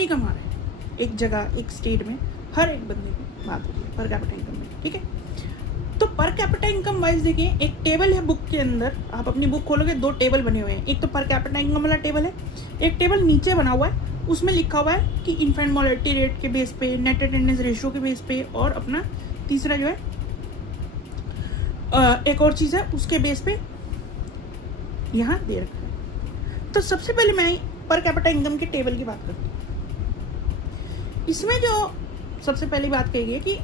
नहीं कमा रहे हैं। एक जगह एक स्टेट में हर एक बंदे की बात होती है पर कैपिटा इनकम में, ठीक है। तो पर कैपिटा इनकम वाइज देखिए, एक टेबल है बुक के अंदर, आप अपनी बुक खोलोगे 2 टेबल बने हुए हैं। एक तो पर कैपिटा इनकम वाला टेबल है, एक टेबल नीचे बना हुआ है, उसमें लिखा हुआ है कि इन्फेंट मोर्टेलिटी रेट के बेस पे, नेट अटेंडेंस रेशियो के बेस पे, और अपना तीसरा जो है एक और चीज़ है उसके बेस पे यहाँ दे रखा है। तो सबसे पहले मैं पर कैपिटा इनकम के टेबल की बात करती हूँ। इसमें जो सबसे पहली बात कही गई है कि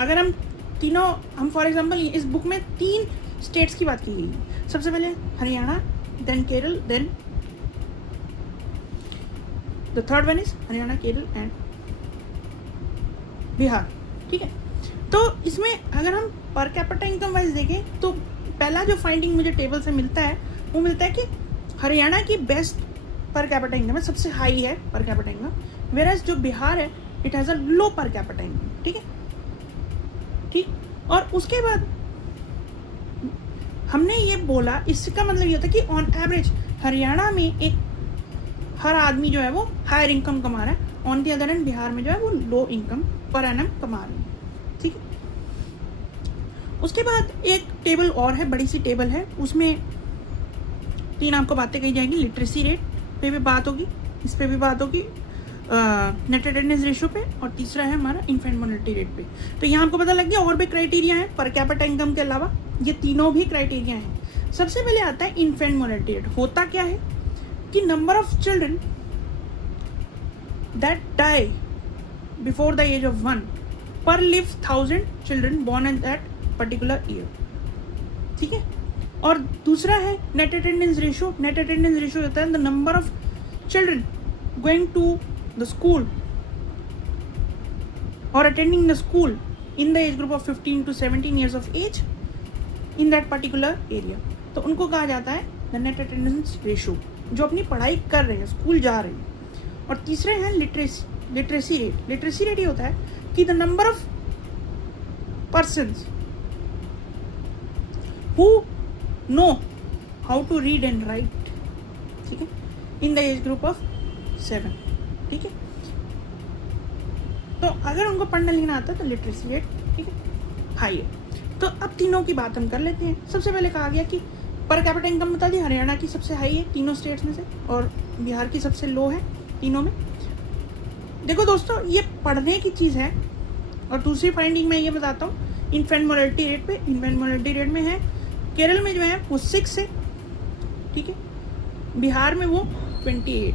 अगर हम फॉर एग्जांपल इस बुक में 3 स्टेट्स की बात की गई है। सबसे पहले Haryana, then Kerala, then the third one is Haryana, Kerala and Bihar, ठीक है। तो इसमें अगर हम पर कैपिटा इनकम वाइज देखें तो पहला जो फाइंडिंग मुझे टेबल से मिलता है वो मिलता है कि हरियाणा की बेस्ट पर कैपिटा इनकम है, सबसे हाई है पर कैपिटा इनकम, वेयरएज जो बिहार है it has a low per capita income, ठीक है, ठीक। और उसके बाद हमने ये बोला, इसका मतलब ये होता है कि ऑन एवरेज हरियाणा में एक हर आदमी जो है वो हायर इनकम कमा रहा है, on the other hand Bihar में जो है वो लो इनकम पर एनम कमा रहे हैं, ठीक है। उसके बाद एक टेबल और है, बड़ी सी टेबल है, उसमें 3 आपको बातें कही जाएंगी। लिटरेसी रेट पे भी बात होगी, इस पे भी बात होगी, नेट अटेंडेंस रेशियो पे, और तीसरा है हमारा इन्फेंट मोर्टेलिटी रेट पे। तो यहाँ आपको पता लग गया और भी क्राइटेरिया है पर कैपिटा इनकम के अलावा, ये तीनों भी क्राइटेरिया हैं। सबसे पहले आता है इन्फेंट मोर्टेलिटी रेट। होता क्या है कि number of children that die before the age of 1 per live 1000 children born in that particular year, ठीक है। और दूसरा है net attendance ratio. Net attendance ratio होता है the number of children going to the school और attending the school in the age group of 15 to 17 years of age in that particular area, तो उनको कहा जाता है द नेट अटेंडेंस रेशियो, जो अपनी पढ़ाई कर रहे हैं, स्कूल जा रहे हैं। और तीसरे हैं लिटरेसी रेट। लिटरेसी रेट ये होता है कि the number of persons who know how to read and write, ठीक है, in the age group of 7, ठीक है। तो अगर उनको पढ़ना लिखना आता है तो लिटरेसी रेट, ठीक है, हाई है। तो अब तीनों की बात हम कर लेते हैं। सबसे पहले कहा गया कि पर कैपिटा इनकम बता दी, हरियाणा की सबसे हाई है तीनों स्टेट्स में से, और बिहार की सबसे लो है तीनों में। देखो दोस्तों, ये पढ़ने की चीज़ है। और दूसरी फाइंडिंग मैं ये बताता हूँ इन्फेंट मोर्टेलिटी रेट पे। इन्फेंट मोर्टेलिटी रेट में है केरल में जो है वो 6 है, ठीक है, बिहार में वो 28,